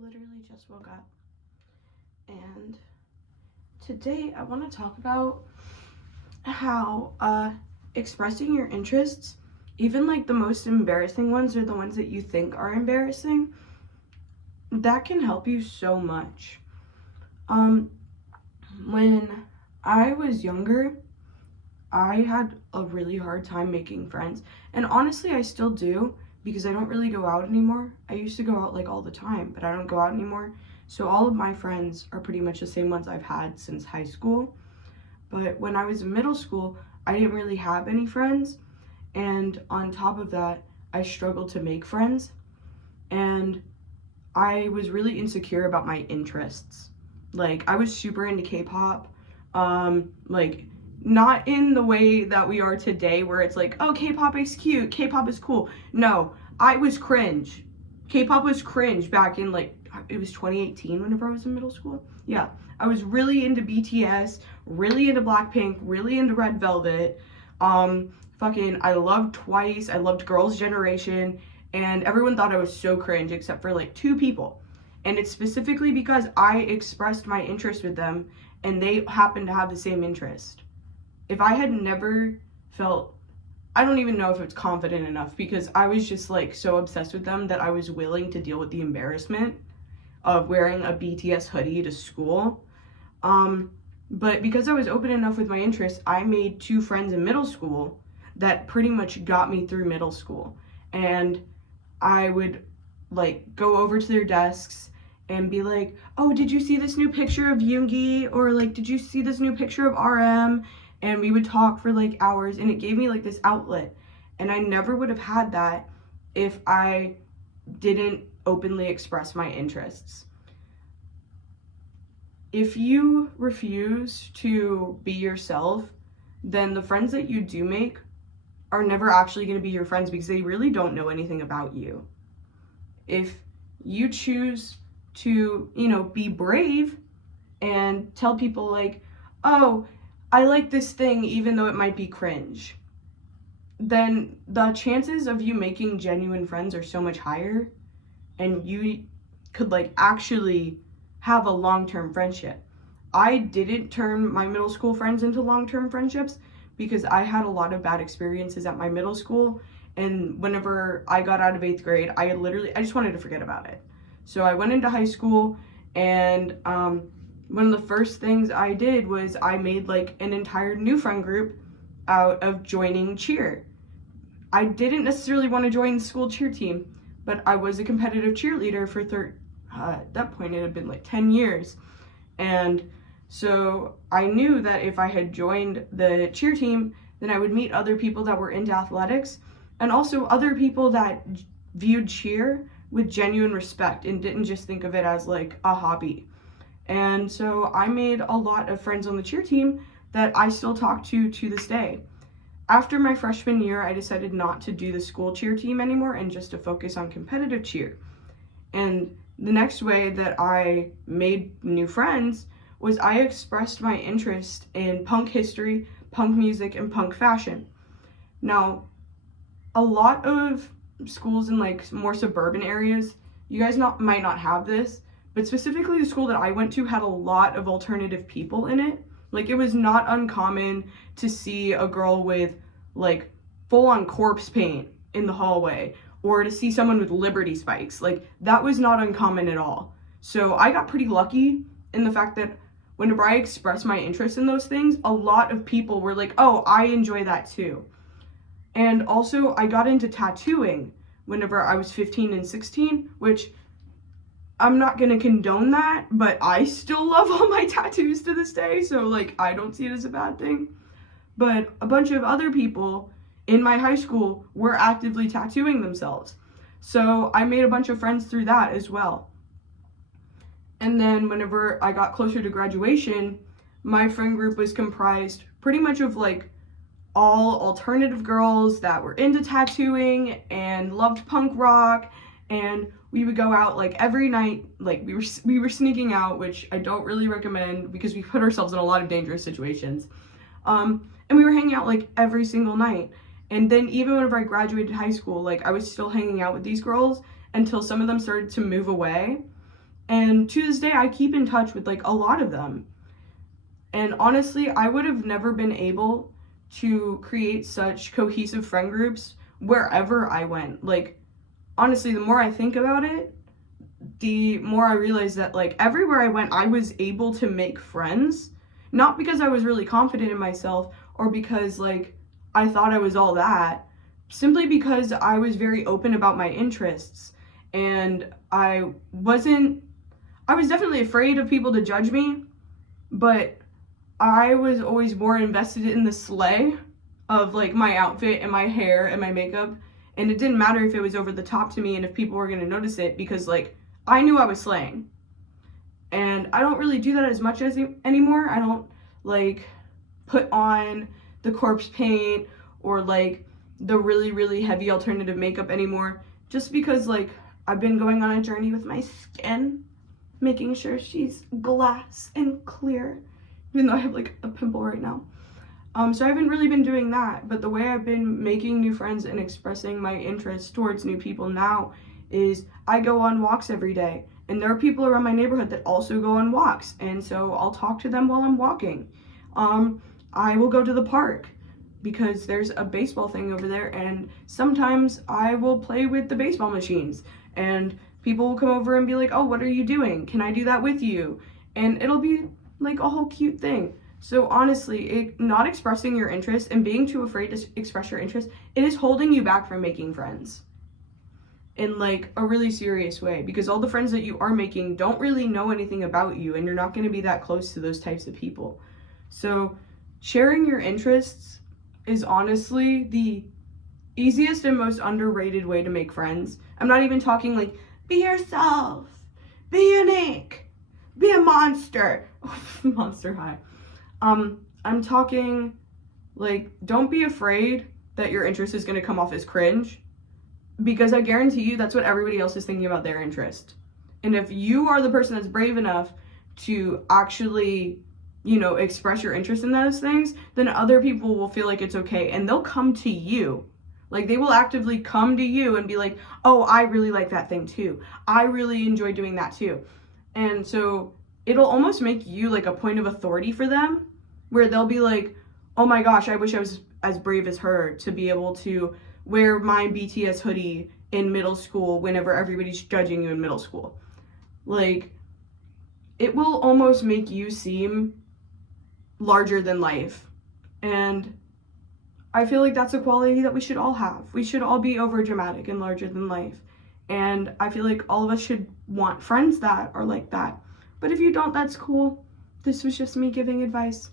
literally just woke up, and today I want to talk about how expressing your interests, even like the most embarrassing ones or the ones that you think are embarrassing, that can help you so much. Um, when I was younger, I had a really hard time making friends, and honestly, I still do because I don't really go out anymore. I used to go out like all the time, but I don't go out anymore. So all of my friends are pretty much the same ones I've had since high school. But when I was in middle school, I didn't really have any friends, and on top of that, I struggled to make friends, and I was really insecure about my interests. Like, I was super into K-pop, like, not in the way that we are today where it's like, oh, K-pop is cute, K-pop is cool. No, I was cringe. K-pop was cringe back in, like, it was 2018 whenever I was in middle school. Yeah, I was really into BTS, really into Blackpink, really into Red Velvet. I loved Twice, I loved Girls' Generation, and everyone thought I was so cringe except for like two people. And it's specifically because I expressed my interest with them and they happened to have the same interest. If I had never felt, I don't even know if it's confident enough, because I was just like so obsessed with them that I was willing to deal with the embarrassment of wearing a BTS hoodie to school. But because I was open enough with my interests, I made two friends in middle school that pretty much got me through middle school. And I would like go over to their desks and be like, oh, did you see this new picture of Yoongi? Or like, did you see this new picture of RM? And we would talk for like hours, and it gave me like this outlet. And I never would have had that if I didn't openly express my interests. If you refuse to be yourself, then the friends that you do make are never actually going to be your friends because they really don't know anything about you. If you choose to, be brave and tell people like, oh, I like this thing even though it might be cringe, then the chances of you making genuine friends are so much higher, and you could like actually have a long-term friendship. I didn't turn my middle school friends into long-term friendships because I had a lot of bad experiences at my middle school, and whenever I got out of 8th grade, I just wanted to forget about it. So I went into high school, and one of the first things I did was I made like an entire new friend group out of joining cheer. I didn't necessarily want to join the school cheer team, but I was a competitive cheerleader for at that point it had been like 10 years. And so I knew that if I had joined the cheer team, then I would meet other people that were into athletics, and also other people that viewed cheer with genuine respect and didn't just think of it as like a hobby. And so I made a lot of friends on the cheer team that I still talk to this day. After my freshman year, I decided not to do the school cheer team anymore and just to focus on competitive cheer. And the next way that I made new friends was I expressed my interest in punk history, punk music, and punk fashion. Now, a lot of schools in like more suburban areas, you guys might not have this, but specifically the school that I went to had a lot of alternative people in it. Like, it was not uncommon to see a girl with like full-on corpse paint in the hallway, or to see someone with Liberty spikes. Like, that was not uncommon at all. So I got pretty lucky in the fact that whenever I expressed my interest in those things, a lot of people were like, oh, I enjoy that too. And also I got into tattooing whenever I was 15 and 16, which I'm not gonna condone that, but I still love all my tattoos to this day, so like I don't see it as a bad thing. But a bunch of other people in my high school were actively tattooing themselves. So I made a bunch of friends through that as well. And then whenever I got closer to graduation, my friend group was comprised pretty much of like all alternative girls that were into tattooing and loved punk rock, and we would go out like every night. Like we were sneaking out, which I don't really recommend because we put ourselves in a lot of dangerous situations. And we were hanging out like every single night. And then even whenever I graduated high school, like I was still hanging out with these girls until some of them started to move away. And to this day, I keep in touch with like a lot of them. And honestly, I would have never been able to create such cohesive friend groups wherever I went. Like, honestly, the more I think about it, the more I realize that like everywhere I went, I was able to make friends. Not because I was really confident in myself or because like I thought I was all that, simply because I was very open about my interests. And I was definitely afraid of people to judge me, but I was always more invested in the sleigh of like my outfit and my hair and my makeup. And it didn't matter if it was over the top to me and if people were going to notice it, because like I knew I was slaying. And I don't really do that as much as anymore. I don't like put on the corpse paint or like the really, really heavy alternative makeup anymore, just because like I've been going on a journey with my skin, making sure she's glass and clear, even though I have like a pimple right now. So I haven't really been doing that, but the way I've been making new friends and expressing my interest towards new people now is I go on walks every day, and there are people around my neighborhood that also go on walks, and so I'll talk to them while I'm walking. I will go to the park because there's a baseball thing over there, and sometimes I will play with the baseball machines, and people will come over and be like, oh, what are you doing? Can I do that with you? And it'll be like a whole cute thing. So honestly, not expressing your interest and being too afraid to express your interest, it is holding you back from making friends in like a really serious way, because all the friends that you are making don't really know anything about you, and you're not going to be that close to those types of people. So sharing your interests is honestly the easiest and most underrated way to make friends. I'm not even talking like, be yourself, be unique, be a monster. Monster high. I'm talking like, don't be afraid that your interest is going to come off as cringe, because I guarantee you that's what everybody else is thinking about their interest. And if you are the person that's brave enough to actually, you know, express your interest in those things, then other people will feel like it's okay, and they'll come to you. Like, they will actively come to you and be like, oh, I really like that thing too. I really enjoy doing that too. And so it'll almost make you like a point of authority for them, where they'll be like, oh my gosh, I wish I was as brave as her to be able to wear my BTS hoodie in middle school whenever everybody's judging you in middle school. Like, it will almost make you seem larger than life. And I feel like that's a quality that we should all have. We should all be over dramatic and larger than life. And I feel like all of us should want friends that are like that. But if you don't, that's cool. This was just me giving advice.